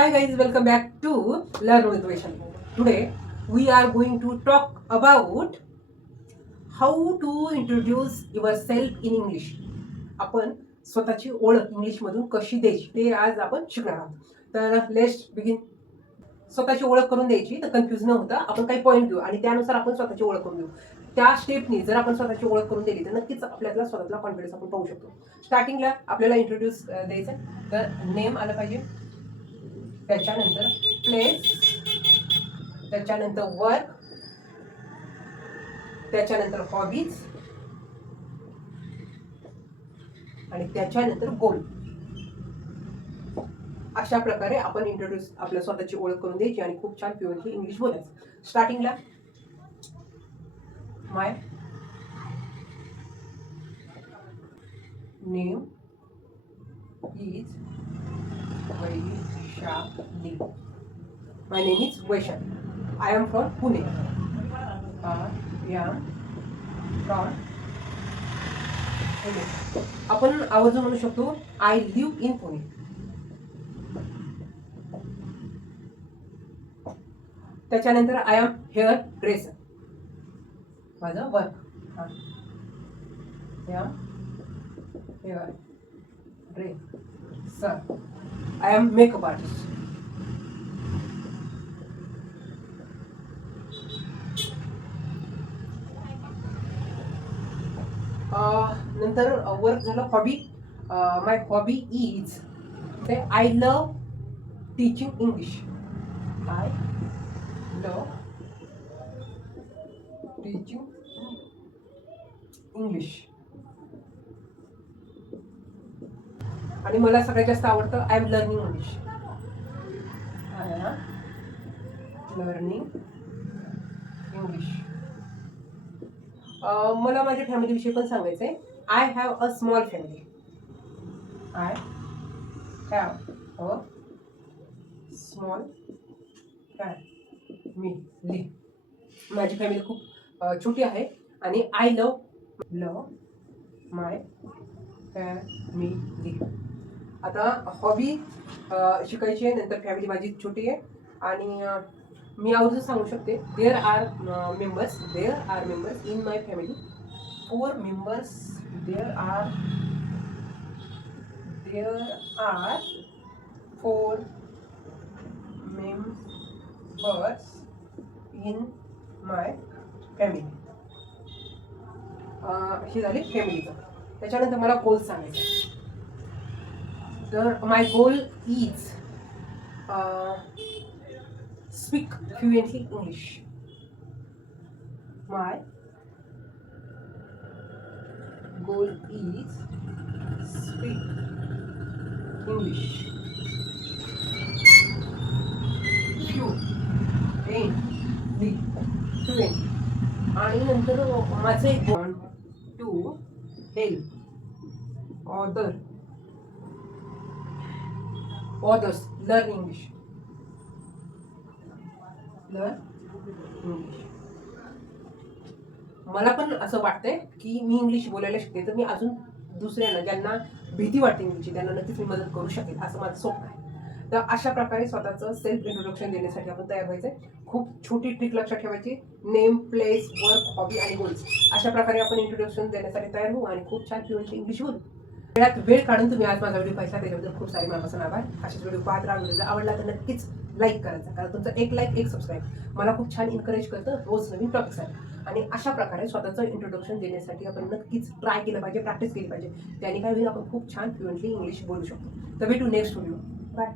Hi guys, welcome back to Learn with Vaishal. Today we are going to talk about how to introduce yourself in English. आपण स्वतःची ओळख इंग्लिशमधून कशी द्यायची ते आज आपण शिकणार आहोत. तर लेट्स बिगिन. स्वतःची ओळख करून द्यायची तर कन्फ्यूज न होता आपण काही पॉईंट घेऊ आणि त्यानुसार आपण स्वतःची ओळख करून देऊ. त्या स्टेपनी जर आपण स्वतःची ओळख करून दिली तर नक्कीच आपल्याला स्वतःला कॉन्फिडन्स आपण पाहू शकतो. स्टार्टिंगला आपल्याला इंट्रोड्यूस द्यायचं तर नेम आलं पाहिजे, त्याच्यानंतर प्लेस, त्याच्यानंतर वर्क, त्याच्यानंतर हॉबीज आणि त्याच्यानंतर गोल. अशा प्रकारे आपण इंट्रोड्यूस आपल्या स्वतःची ओळख करून द्यायची आणि खूप छान फ्लुएंटली इंग्लिश बोलायचं. स्टार्टिंगला my name is Vaishali. My name is Vaishal. I am from Pune. I am from Pune. आपण आवर्जून म्हणू शकतो आय लिव्ह इन पुणे. त्याच्यानंतर आय एम हेअर ड्रेसर. माझं work. I am hairdresser. I am makeup artist. नंतर work झालं. Hobby, my hobby is I love teaching English. I love teaching English. आणि मला सगळ्यात जास्त आवडतं I am learning English. I am learning English. मला माझ्या फॅमिलीविषयी पण सांगायचं आहे. I have a small family. I have a small family. माझी फॅमिली खूप छोटी आहे आणि आय लव माय फॅमिली. आता हॉबी शिकायची आहे, नंतर फॅमिली माझी छोटी आहे आणि मी आवर्जून सांगू शकते there are members in my family. 4 members. There are 4 members in my family. ही झाली फॅमिलीचं. त्याच्यानंतर मला गोल सांगायचं. तर my goal is speak fluently English. My goal is speak English fluently. आणि नंतर माझे goal to help others learn English. मला पण असं वाटतंय की मी इंग्लिश बोलायला शिकते तर मी अजून दुसऱ्यांना ज्यांना भीती वाटते इंग्लिशची त्यांना नक्कीच मी मदत करू शकेल असं माझं स्वप्न आहे. तर अशा प्रकारे स्वतःचं सेल्फ इंट्रोडक्शन देण्यासाठी आपण तयार व्हायचं आहे. खूप छोटी ट्रिक लक्षात ठेवायची. नेम, प्लेस, वर्क, हॉबी आणि गोल्स. अशा प्रकारे आपण इंट्रोडक्शन देण्यासाठी तयार होऊ आणि खूप छान फ्लुएंटली इंग्लिश बोलू. वेळात वेळ काढून तुम्ही आज माझा व्हिडिओ पाहिला त्याच्याबद्दल खूप सारे मनापासून आभार. असेच व्हिडिओ पाहत राहा. व्हिडिओ आवडला तर नक्कीच लाईक करायचा, कारण तुमचं एक लाईक एक सबस्क्राईब मला खूप छान एनकरेज करतं रोज नवीन टॉपिकसाठी. आणि अशा प्रकारे स्वतःचं इंट्रोडक्शन देण्यासाठी आपण नक्कीच ट्राय केलं पाहिजे, प्रॅक्टिस केली पाहिजे. त्याने काय होईल आपण खूप छान फ्लुएंटली इंग्लिश बोलू शकतो. तर भेटू नेक्स्ट व्हिडिओ. बाय.